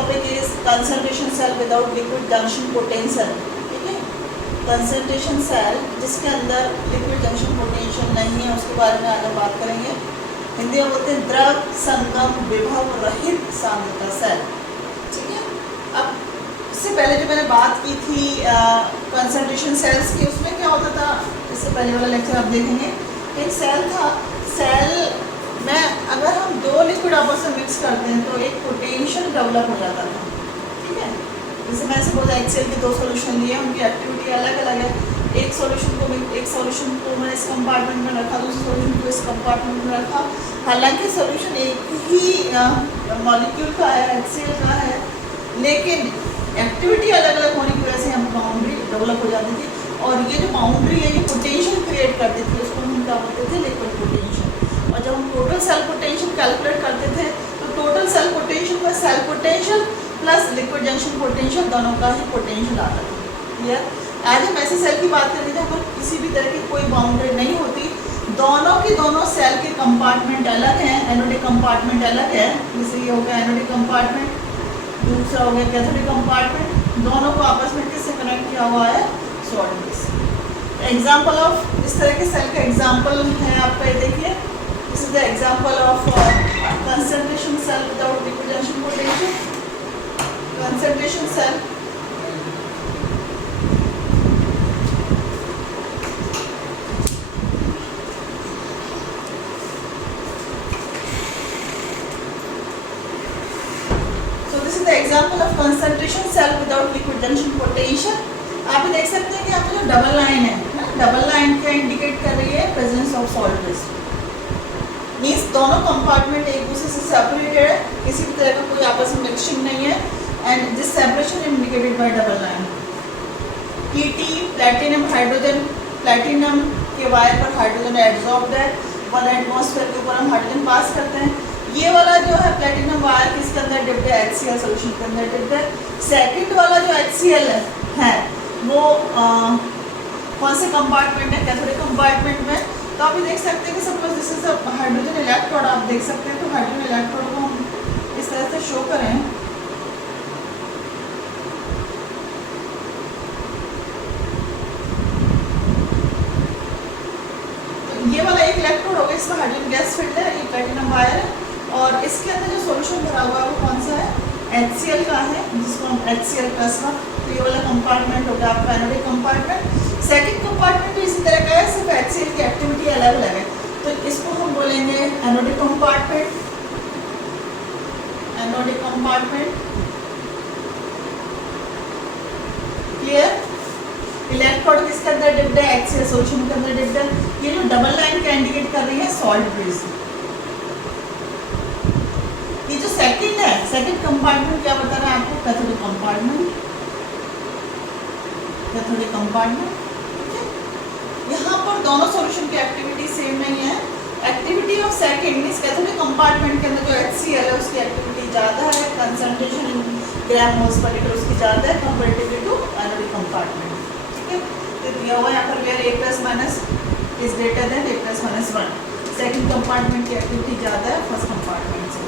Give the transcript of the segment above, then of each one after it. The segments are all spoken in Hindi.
Topic is concentration cell without liquid junction potential, ठीक है। कंसंट्रेशन सेल जिसके अंदर लिक्विड जंक्शन पोटेंशियल नहीं है उसके बारे में आज हम बात करेंगे। हिंदी में बोलते हैं द्रव संगम विभव रहित सांद्रता सेल, ठीक है। अब इससे पहले जो मैंने बात की थी कंसंट्रेशन सेल्स की, उसमें क्या होता था, इससे पहले वाला लेक्चर आप देखेंगे। एक सेल था, सेल में अगर हम दो लिक्विड आपस में मिक्स करते हैं तो एक पोटेंशियल डेवलप हो जाता था, ठीक है। जैसे मैंने सपोज HCl के दो सॉल्यूशन लिए, उनकी एक्टिविटी अलग अलग है। एक सॉल्यूशन को मैंने इस कंपार्टमेंट में रखा, दूसरे सॉल्यूशन को इस कंपार्टमेंट में रखा। हालांकि सॉल्यूशन एक ही मॉलिक्यूल का है, HCl का है, लेकिन एक्टिविटी अलग अलग होने की वजह से हम बाउंड्री डेवलप हो जाती थी, और ये जो बाउंड्री है ये पोटेंशियल क्रिएट करती थी, उसको हम क्या बोलते थे, लिक्विड पोटेंशियल। और जब हम टोटल सेल पोटेंशियल कैलकुलेट करते थे तो टोटल सेल पोटेंशियल में cell potential plus liquid junction potential दोनों का ही पोटेंशियल आता था, क्लियर। आज हम ऐसे सेल की बात कर रहे थे पर किसी भी तरह की कोई बाउंड्री नहीं होती, दोनों की दोनों सेल के कंपार्टमेंट अलग हैं, एनोडिक कंपार्टमेंट अलग है। जैसे ये हो गया एनोडिक कंपार्टमेंट, दूसरा हो गया कैथोडिक कंपार्टमेंट, दोनों को आपस में किससे कनेक्ट किया हुआ है, सॉल्ट से। एग्जाम्पल ऑफ इस तरह के सेल का एग्जाम्पल है आपका, ये देखिए, this is the example of concentration cell without liquid junction potential. Concentration cell example of concentration cell without liquid junction potential. आप देख सकते हैं कि आपकी जो डबल लाइन है, डबल लाइन क्या इंडिकेट कर रही है, presence of salt base, means दोनों कंपार्टमेंट एक दूसरे से सेपरेटेड है, किसी भी तरह का कोई आपस में मिक्सिंग नहीं है, and this separation indicated by double line. Pt platinum hydrogen, platinum के वायर पर हाइड्रोजन एडसॉर्ब्ड है, 1 एटमॉस्फेयर के ऊपर हम हाइड्रोजन पास करते हैं। ये वाला जो है प्लैटिनम वायर किसके अंदर डिप्ड है, HCl सॉल्यूशन के अंदर डिप्ड है। सेकंड वाला जो HCl है वो कौन से कंपार्टमेंट है, कैथोडिक कंपार्टमेंट में। तो आप ये देख सकते हैं कि suppose this is a hydrogen electrode, आप देख सकते हैं। तो हाइड्रोजन इलेक्ट्रोड को हम इस तरह से शो करें, तो ये वाला एक इलेक्ट्रोड होगा, इसका हाइड्रोजन गैस फिल्ड है, ये प्लैटिनम वायर है, और इसके अंदर जो सॉल्यूशन भरा हुआ है वो कौन सा है, HCl का है, जिसको हम HCl प्लस का। तो ये वाला कंपार्टमेंट हो गया आपका एनोडिक कंपार्टमेंट। सेकंड कंपार्टमेंट भी इसी तरह का है, सिर्फ HCl की एक्टिविटी अलग अलग है, तो इसको हम बोलेंगे anodic compartment. Anodic compartment, clear. Electrode किसके अंदर डिप्ड है, HCl सॉल्यूशन के अंदर डिप्ड है। ये जो डबल लाइन क्या इंडिकेट कर रही है, सॉल्ट बेस। ये जो सेकंड है, सेकंड कंपार्टमेंट क्या बता रहा है आपको, कैथोडिक कंपार्टमेंट। कैथोडिक कंपार्टमेंट, ठीक है। यहाँ पर दोनों सॉल्यूशन की एक्टिविटी सेम नहीं है। Activity of second means cathodic compartment के अंदर जो HCl है उसकी एक्टिविटी ज़्यादा है, concentration in gram moles per litre उसकी ज़्यादा है कंपैरेटिवली टू एनोडिक कंपार्टमेंट, ठीक है। तो दिया हुआ यहाँ पर where A+ is greater than A+-1। Second compartment की एक्टिविटी ज़्यादा है फर्स्ट कंपार्टमेंट से।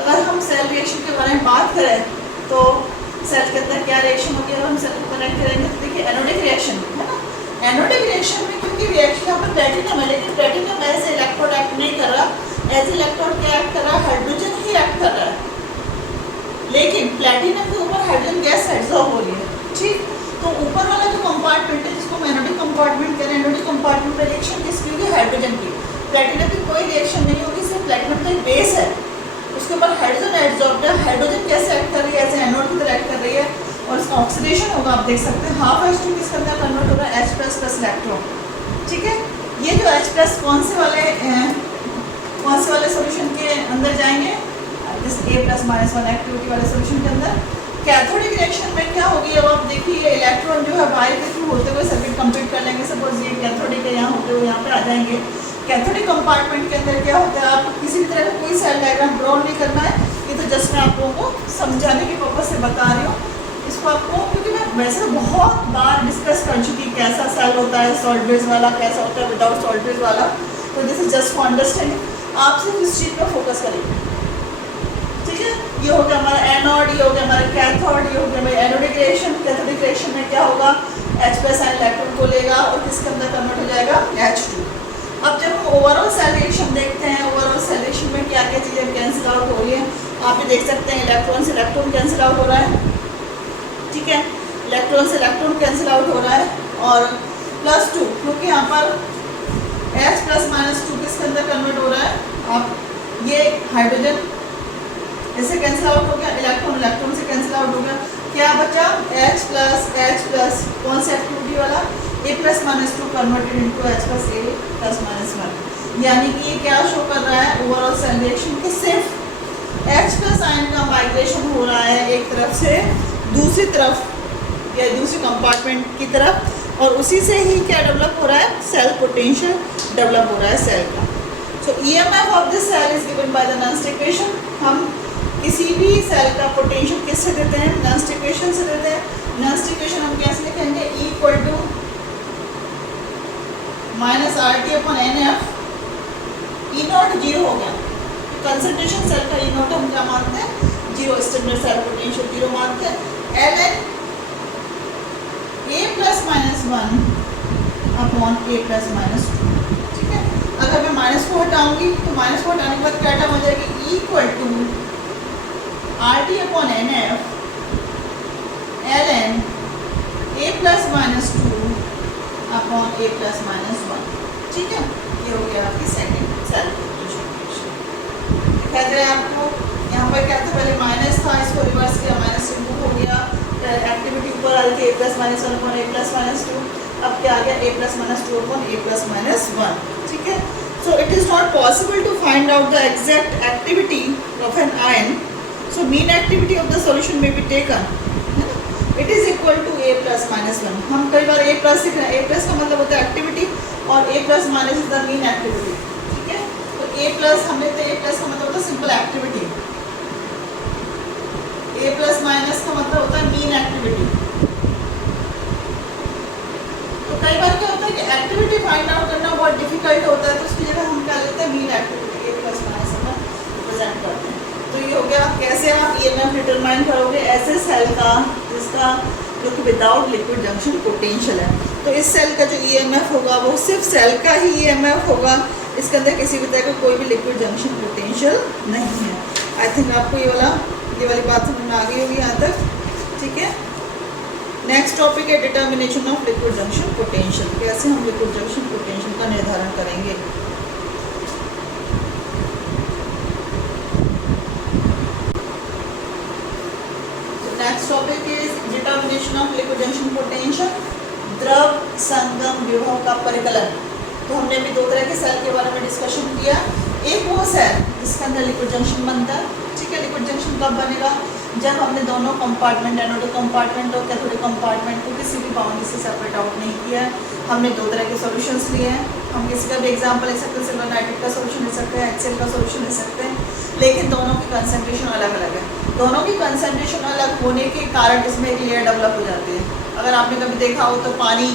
अगर हम सेल रिएक्शन के बारे में बात करें तो सेल के अंदर क्या रिएक्शन होती है, अगर हम सेल को कनेक्ट करेंगे तो देखिए एनोडिक रिएक्शन है ना। एनोडिक रिएक्शन में क्योंकि रिएक्शन यहाँ पर प्लैटिनम है, लेकिन प्लैटिनम एज इलेक्ट्रोड एक्ट नहीं कर रहा, एज इलेक्ट्रोड क्या एक्ट कर रहा है, हाइड्रोजन ही एक्ट कर रहा है, लेकिन प्लैटिनम के ऊपर हाइड्रोजन गैस एडसॉर्ब हो रही है, ठीक। तो ऊपर वाला जो कंपार्टमेंट है जिसको हम एनोडिक कंपार्टमेंट कह रहे हैं, एनोडिक कंपार्टमेंट में रिएक्शन किसकी होगी, हाइड्रोजन की। प्लैटिनम की कोई रिएक्शन नहीं होगी, सिर्फ प्लैटिनम का एक बेस है, उसके ऊपर हाइड्रोजन एडसॉर्ब्ड है। हाइड्रोजन कैसे एक्ट कर रही है, ऐसे एनोड की तरह एक्ट कर रही है, और इसका ऑक्सीडेशन होगा, आप देख सकते हैं हाफ H2 किसके अंदर कन्वर्ट हो रहा है, H+ इलेक्ट्रॉन, ठीक है। ये जो H+ कौन से वाले सॉल्यूशन के अंदर जाएंगे, जिस A+-1 एक्टिविटी वाले सॉल्यूशन के अंदर। कैथोडिक रिएक्शन में क्या होगी, अब आप देखिए इलेक्ट्रॉन जो है वायर के थ्रू होते हुए सर्किट कंप्लीट कर लेंगे। सपोज ये कैथोडिक है, यहाँ होते हुए यहाँ पे आ जाएंगे। कैथोडिक कंपार्टमेंट के अंदर क्या होता है, आप किसी भी तरह का कोई सेल डायग्राम ड्रॉ नहीं करना है, ये तो जस्ट मैं आप लोगों को समझाने के पर्पज से बता रही हूँ इसको आपको, क्योंकि मैं वैसे बहुत बार डिस्कस कर चुकी कैसा सेल होता है सॉल्ट बेस वाला, कैसा होता है विदाउट सॉल्ट बेस वाला। तो this is just for understanding, आप सिर्फ इस चीज़ पर फोकस करिए, ठीक ठीक है। ये हो गया हमारा एनोड, ये हो गया हमारा कैथोड, ये हो गया हमारा एनोडिक रिएक्शन। कैथोडिक रिएक्शन में क्या होगा, H प्लस आयन इलेक्ट्रॉन को लेगा और किसके अंदर कन्वर्ट हो जाएगा, H2। अब जब हम ओवरऑल सेल रिएक्शन देखते हैं, ओवरऑल सेल रिएक्शन में क्या क्या चीज़ें कैंसिल आउट हो रही है, आप भी देख सकते हैं इलेक्ट्रॉन से इलेक्ट्रॉन कैंसिल आउट हो रहा है, ठीक है, इलेक्ट्रॉन से इलेक्ट्रॉन कैंसिल आउट हो रहा है। और +2 क्योंकि यहाँ पर H प्लस -2 किसके अंदर कन्वर्ट हो रहा है, आप ये हाइड्रोजन इससे कैंसिल आउट हो गया, इलेक्ट्रॉन इलेक्ट्रॉन से कैंसिल आउट हो गया, क्या बचा H प्लस कौन सा एक्टिविटी वाला, A plus -2 converted into H plus A plus -1। यानी कि ये क्या शो कर रहा है, ओवरऑल सेल रिएक्शन कि सिर्फ H प्लस आयन का माइग्रेशन हो रहा है एक तरफ से दूसरी तरफ या दूसरी कंपार्टमेंट की तरफ, और उसी से ही क्या डेवलप हो रहा है, सेल पोटेंशियल डेवलप हो रहा है सेल का। So EMF of this cell is given by the Nernst equation. हम किसी भी सेल का पोटेंशियल किससे देते हैं, नॉनस्ट इक्वेशन से देते हैं। नॉनस्ट इक्वेशन हम कैसे लिखेंगे, E - RT/NF। E नॉट 0 हो गया, कंसंट्रेशन सेल का E नॉट हम क्या मानते हैं, 0, स्टैंडर्ड सेल पोटेंशियल 0 मानते हैं। ln A प्लस -1 अपॉन A प्लस -2, ठीक है। अगर मैं माइनस को हटाऊंगी तो माइनस को हटाने के बाद क्या टर्म हो जाएगी, RT/NF ln A plus -2 upon A plus -1, ठीक है। ये हो गया आपकी सेकंड सेल पोटेंशियल। दिखा दे आपको, यहाँ पर क्या था, पहले माइनस था, इसको रिवर्स किया, माइनस से मूव हो गया, एक्टिविटी ऊपर आ रही थी A प्लस -1 अपॉन A प्लस -2, अब क्या आ गया, A plus -2 upon A plus -1, ठीक है। So it is not possible to find out the exact activity of an ion, so mean activity of the solution में बी टेकन, है ना, it is equal to A plus -1। हम कई बार A प्लस लिख रहे हैं, A प्लस का मतलब होता है एक्टिविटी और A plus minus is the mean activity, ठीक है। तो A प्लस हमने तो A प्लस का मतलब होता है simple activity, A plus minus का मतलब होता है मीन एक्टिविटी। तो कई बार क्या होता है कि एक्टिविटी फाइंड आउट करना बहुत डिफिकल्ट होता है, तो उसकी जगह हम क्या लेते हैं, mean activity A plus minus में रिप्रेजेंट करते हैं। तो ये हो गया, कैसे आप EMF डिटरमाइन करोगे, ऐसे सेल का जिसका जो कि विदाउट लिक्विड जंक्शन पोटेंशियल है। तो इस सेल का जो EMF होगा वो सिर्फ सेल का ही EMF होगा, इसके अंदर किसी भी तरह का कोई भी लिक्विड जंक्शन पोटेंशियल नहीं है। आई थिंक आपको ये वाली बात समझ में आ गई होगी यहाँ तक, ठीक है। नेक्स्ट टॉपिक है determination of liquid junction potential, कैसे हम लिक्विड जंक्शन पोटेंशियल का निर्धारण करेंगे। Next topic is determination of liquid junction potential, द्रव संगम विभव का परिकलन। तो हमने भी दो तरह के सेल के बारे में डिस्कशन किया, एक वो सेल जिसके अंदर लिक्विड जंक्शन बनता है, ठीक है। लिक्विड जंक्शन कब बनेगा, जब हमने दोनों कंपार्टमेंट, एनोडिक कंपार्टमेंट और कैथोडिक कंपार्टमेंट को किसी भी बाउंड्री से सेपरेट आउट नहीं किया है। हमने दो तरह के सॉल्यूशंस लिए हैं, हम किसी का भी एग्जांपल ले सकते हैं, सिल्वर नाइट्रेट का सॉल्यूशन ले सकते हैं, HCl का सॉल्यूशन ले सकते हैं, लेकिन दोनों की कंसंट्रेशन अलग अलग है। दोनों की कंसंट्रेशन अलग होने के कारण इसमें एक लेयर डेवलप हो जाती है। अगर आपने कभी देखा हो तो पानी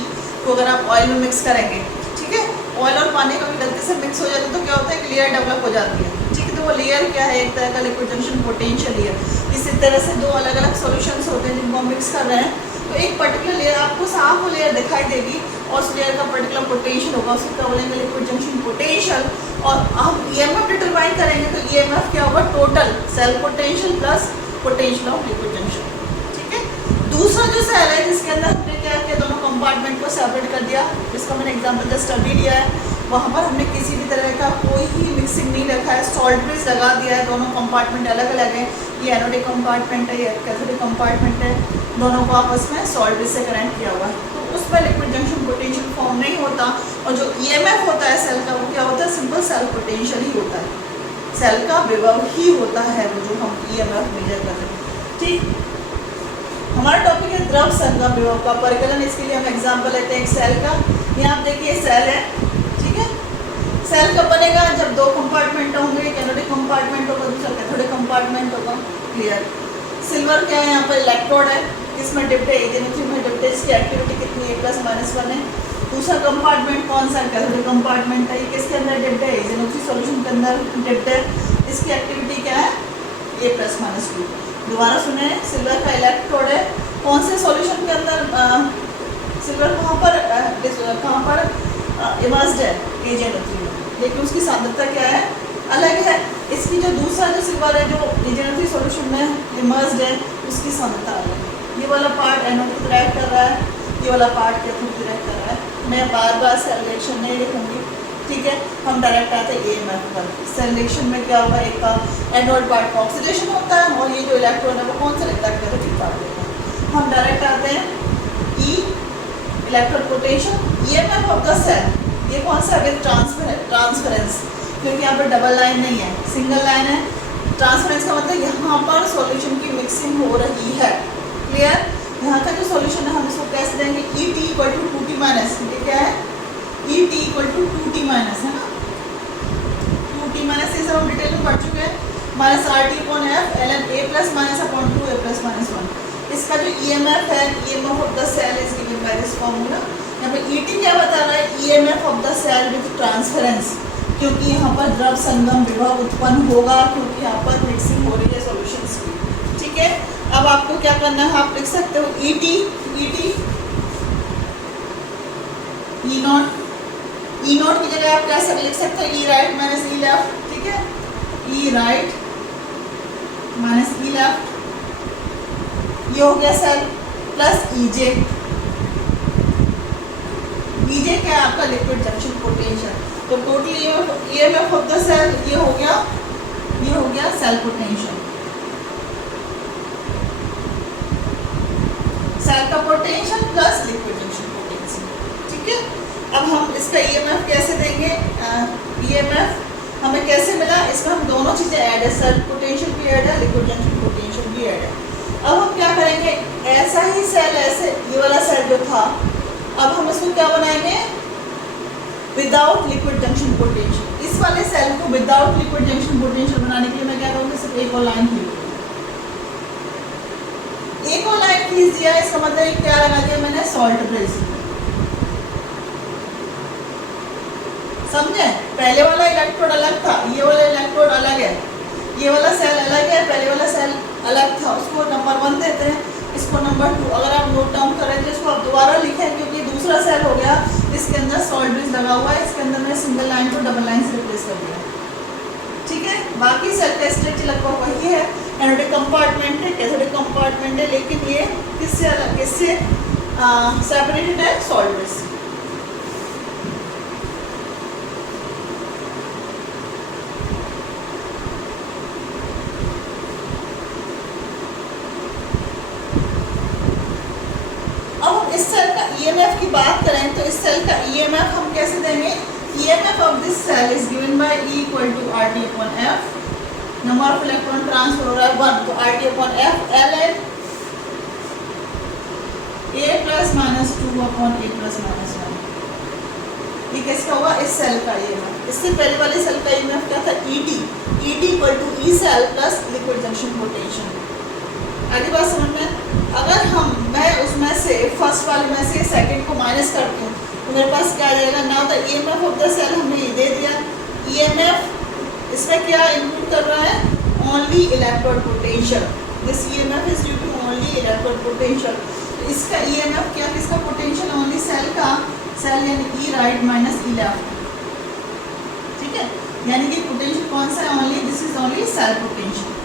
को अगर आप ऑयल में मिक्स करेंगे, ठीक है, ऑयल और पानी कभी गलती से मिक्स हो जाता है तो क्या होता है, एक लेयर डेवलप हो जाती है, ठीक है। तो वो लेयर क्या है, एक तरह का लिक्विड जंक्शन पोटेंशियल लेयर। इसी तरह से दो अलग अलग सॉल्यूशंस होते हैं जिनको हम मिक्स कर रहे हैं, तो एक पर्टिकुलर लेयर आपको साफ लेयर दिखाई देगी और उस लेयर का पर्टिकुलर पोटेंशियल होगा, उसको क्या बोलेंगे, लिक्विड जंक्शन पोटेंशियल। और हम EMF डिटरमाइन करेंगे तो EMF क्या होगा, total cell potential plus potential of liquid junction, ठीक है। दूसरा जो सेल है जिसके अंदर हमने क्या किया, दोनों कंपार्टमेंट को सेपरेट कर दिया, जिसका मैंने एग्जांपल जस्ट अभी दिया है, वहाँ पर हमने किसी भी तरह का कोई ही मिक्सिंग नहीं रखा है, सॉल्ट ब्रिज लगा दिया है, दोनों कंपार्टमेंट अलग अलग है, ये एनोडिक कंपार्टमेंट है, ये कैथोडिक कंपार्टमेंट है, दोनों को आपस में सॉल्ट ब्रिज से कनेक्ट किया हुआ है। तो उसमें लिक्विड जंक्शन पोटेंशियल फॉर्म नहीं होता, और जो EMF होता है सेल का वो क्या होता है, सिंपल सेल पोटेंशियल ही होता है, सेल का विभव ही होता है वो जो हम EMF मेजर कर रहे हैं, ठीक। हमारा टॉपिक है द्रव संगम विभव का परिकलन। इसके लिए हम एग्जांपल लेते हैं एक सेल का। यहाँ आप देखिए सेल है, ठीक है। सेल कब बनेगा, जब दो कंपार्टमेंट होंगे, एक एनोडिक कंपार्टमेंट होगा, दूसरा कैथोडिक कंपार्टमेंट होगा, क्लियर। सिल्वर क्या है, यहाँ पर इलेक्ट्रोड है, किसमें डिप्ट है, AgNO3 में डिप्ट है, इसकी एक्टिविटी कितनी है, +-1 है। दूसरा कंपार्टमेंट कौन सा, कैथोडिक कंपार्टमेंट है, ये किसके अंदर डिप्ट है, AgNO3 सॉल्यूशन के अंदर डिप्ट है, इसकी एक्टिविटी क्या है, A प्लस माइनस 2। दोबारा सुने, सिल्वर का इलेक्ट्रोड है, कौन से सॉल्यूशन के अंदर सिल्वर कहाँ पर इमर्स्ड है, AgNO3 में, लेकिन उसकी सांद्रता क्या है, अलग है। इसकी जो दूसरा जो सिल्वर है जो AgNO3 सॉल्यूशन में इमर्स्ड है उसकी सांद्रता अलग है। ये वाला पार्ट NO2 रिएक्ट कर रहा है, ये वाला पार्ट कैथोड रिएक्ट कर रहा है। मैं बार बार सेल रिएक्शन नहीं लिखूंगी, ठीक है। हम डायरेक्ट आते हैं AMF पर। सेल रिएक्शन में क्या होगा, एक का एनोड पार्ट का ऑक्सीडेशन होता है और ये जो इलेक्ट्रॉन है वो कौन सा लेता है, कैथोडिक पार्ट लेता है। हम डायरेक्ट आते हैं E electron potential, EMF of the cell, ये कौन सा है, विद ट्रांसफरेंस, क्योंकि यहाँ पर डबल लाइन नहीं है, सिंगल लाइन है। ट्रांसफरेंस का मतलब यहाँ पर सॉल्यूशन की मिक्सिंग हो रही है। क्लियर। यहाँ का जो सॉल्यूशन है हम इसको कैसे देंगे, ET equal to 2T minus, ये क्या है, ET equal to 2T minus, है ना, 2T माइनस, ये सब हम डिटेल में पढ़ चुके हैं। Minus RT/F ln A plus minus upon 2 A plus minus 1। इसका जो EMF है, EMF of the cell is given by this formula. यहाँ पे ET क्या बता रहा है, EMF of the cell with transference, क्योंकि यहाँ पर द्रव संगम विभव उत्पन्न होगा, क्योंकि यहाँ पर मिक्सिंग हो रही है सॉल्यूशंस की। ठीक है, अब आपको क्या करना है, आप लिख सकते हो ET E नॉट की जगह आप कैसे लिख सकते हो, E right minus E left, ठीक है, E right minus E left, ये हो गया सेल, प्लस EJ क्या है आपका, लिक्विड जंक्शन पोटेंशियल। तो total EMF of the cell ये हो गया सेल पोटेंशियल, सेल का potential plus liquid junction potential. ठीक है, अब हम इसका EMF कैसे देंगे, EMF हमें कैसे मिला, इसमें हम दोनों चीजें ऐड है, सेल पोटेंशियल भी ऐड है, लिक्विड जंक्शन पोटेंशियल भी ऐड है। अब हम क्या करेंगे, ऐसा ही सेल, ऐसे ये वाला सेल जो था, अब हम इसको क्या बनाएंगे, विदाउट लिक्विड जंक्शन पोटेंशियल। इस वाले सेल को विदाउट लिक्विड जंक्शन पोटेंशियल बनाने के लिए मैं क्या करूँगी, सिर्फ एक और लाइन खींच दूँगी, एक और लाइन खींच दिया, इसका मतलब क्या लगा दिया मैंने, सॉल्ट ब्रिज। समझे, पहले वाला इलेक्ट्रोड अलग था, ये वाला इलेक्ट्रोड अलग है, ये वाला सेल अलग है, पहले वाला सेल अलग था, उसको नंबर 1 देते हैं, इसको नंबर 2। अगर आप नोट डाउन करें तो इसको आप दोबारा लिखें, क्योंकि दूसरा सेल हो गया, इसके अंदर सॉल्ट ब्रिज लगा हुआ है, इसके अंदर मैंने सिंगल लाइन को डबल लाइन से रिप्लेस कर दिया। ठीक है, बाकी सेल का स्ट्रक्चर लगभग वही है, एनोडिक कंपार्टमेंट है, कैथोडिक कंपार्टमेंट है, लेकिन ये किससे अलग, किससे सेपरेटेड है, सॉल्ट ब्रिज से। इस सेल का EMF की बात करें तो इस सेल का EMF हम कैसे देंगे, EMF of this cell is given by E equal to RT/F, number of electron transfer हो रहा है 1, तो RT/F ln A plus minus 2 upon A plus minus 1। ये किसका होगा, इस सेल का EMF। इससे पहले वाले सेल का EMF क्या था, ET equal to E cell plus liquid junction potential. आगे बात समझ में, अगर मैं उसमें से फर्स्ट वाले में से सेकंड को माइनस करती हूँ तो मेरे पास क्या आ जाएगा, ना the EMF of the cell हमने ये दे दिया, EMF इसमें क्या इंक्लूड कर रहा है, only electrode potential, this EMF is due to only electrode potential. तो इसका EMF क्या, किसका पोटेंशियल, ओनली सेल का, सेल यानी E right minus E left. ठीक है, यानी कि पोटेंशियल कौन सा है, only this is only cell potential.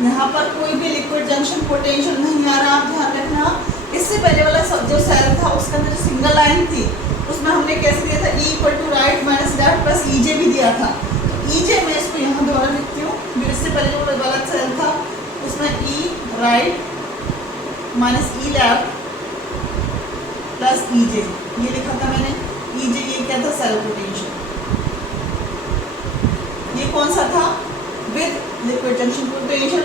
यहाँ पर कोई भी लिक्विड जंक्शन पोटेंशियल नहीं आ रहा, आप ध्यान रखना। इससे पहले वाला जो सेल था उसके अंदर जो सिंगल लाइन थी उसमें हमने कैसे दिया था, E equal to right minus left plus EJ भी दिया था। तो EJ मैं इसको यहाँ दोबारा लिखती हूँ, फिर इससे पहले जो गलत सेल था उसमें E right minus E left plus EJ ये लिखा था मैंने। EJ ये क्या था, सेल पोटेंशियल। ये कौन सा था, विद लिक्विड जंक्शन पोटेंशियल,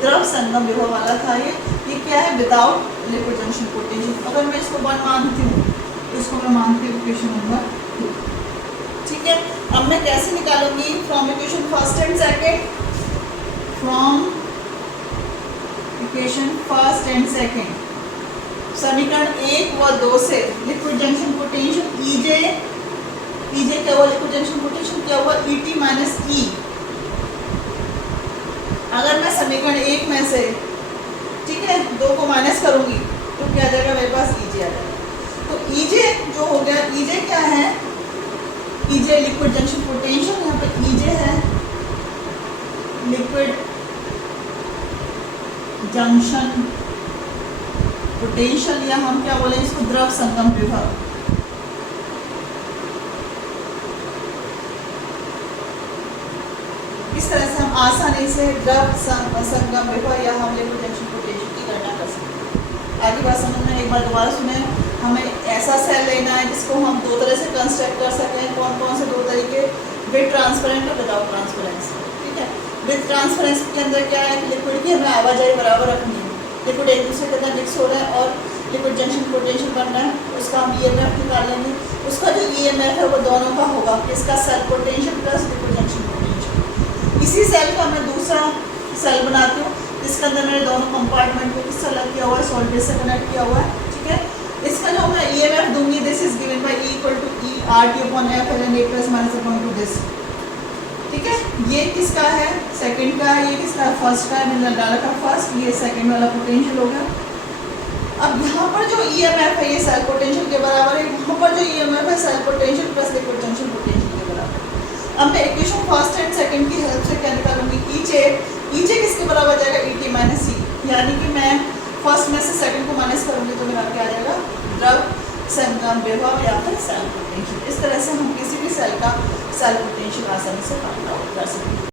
द्रव संगम विभव वाला था। ये क्या है, विदाउट लिक्विड जंक्शन पोटेंशियल। अगर मैं इसको 1 मानती हूँ तो इसको मैं मानती हूँ इक्वेशन नंबर 2। ठीक है, अब मैं कैसे निकालूंगी, from equation first and second, from equation first and second, समीकरण 1 व 2 से लिक्विड जंक्शन पोटेंशियल EJ क्या हुआ, लिक्विड जंक्शन पोटेंशियल क्या हुआ, ET माइनस E अगर मैं समीकरण 1 में से, ठीक है, 2 को माइनस करूंगी तो क्या आ जाएगा मेरे पास, ईजे आ जाएगा। तो ईजे जो हो गया, ईजे क्या है, ईजे लिक्विड जंक्शन पोटेंशियल, यहाँ पे ईजे है लिक्विड जंक्शन पोटेंशियल, या हम क्या बोले इसको, द्रव संगम विभव। इस तरह से हम आसानी से द्रव संगम विभव या हम लिक्विड जंक्शन पोटेंशियल की गणना कर सकते हैं। आगे बात समझ में, एक बार दोबारा सुने, हमें ऐसा सेल लेना है जिसको हम 2 तरह से कंस्ट्रक्ट कर सकें। कौन कौन से 2 तरीके, विद ट्रांसपेरेंट और विदाउट ट्रांसपेरेंस, ठीक है। विद ट्रांसपेरेंस के अंदर क्या है, लिक्विड की हमें आवाजाही बराबर रखनी है, लिक्विड एक दूसरे के अंदर मिक्स हो रहा है और लिक्विड जंक्शन पोटेंशियल बन रहा है, उसका हम ईएमएफ निकाल लेंगे। उसका जो ईएमएफ है वो दोनों का होगा, इसका cell potential plus liquid junction potential. इसी सेल का मैं दूसरा सेल बनाती हूँ जिसके अंदर मैंने दोनों कंपार्टमेंट को किससे अलग किया हुआ है, सॉल्ट बेस से कनेक्ट किया हुआ है, ठीक है। इसका जो मैं ईएमएफ दूंगी, this is given by E equal to E RT upon F ln A plus minus upon two this, ठीक है। ये किसका है, सेकंड का है, ये किसका है, फर्स्ट का है, मैंने डाला था फर्स्ट, ये सेकंड वाला पोटेंशियल हो गया। अब यहाँ पर जो ईएमएफ है ये सेल पोटेंशियल के बराबर है, यहाँ पर जो ईएमएफ है cell potential plus liquid junction potential के बराबर है। अब मैं इक्वेशन फर्स्ट एंड सेकंड की हेल्प से क्या निकालूंगी, ईजे किसके बराबर जाएगा, ET माइनस C, यानी कि मैं फर्स्ट में से सेकंड को माइनस करूंगी तो मेरा क्या आ जाएगा, द्रव संगम विभव या फिर सेल पोटेंशियल। इस तरह से हम किसी भी सेल का सेल पोटेंशियल आसानी से फाइंड आउट कर सकते हैं।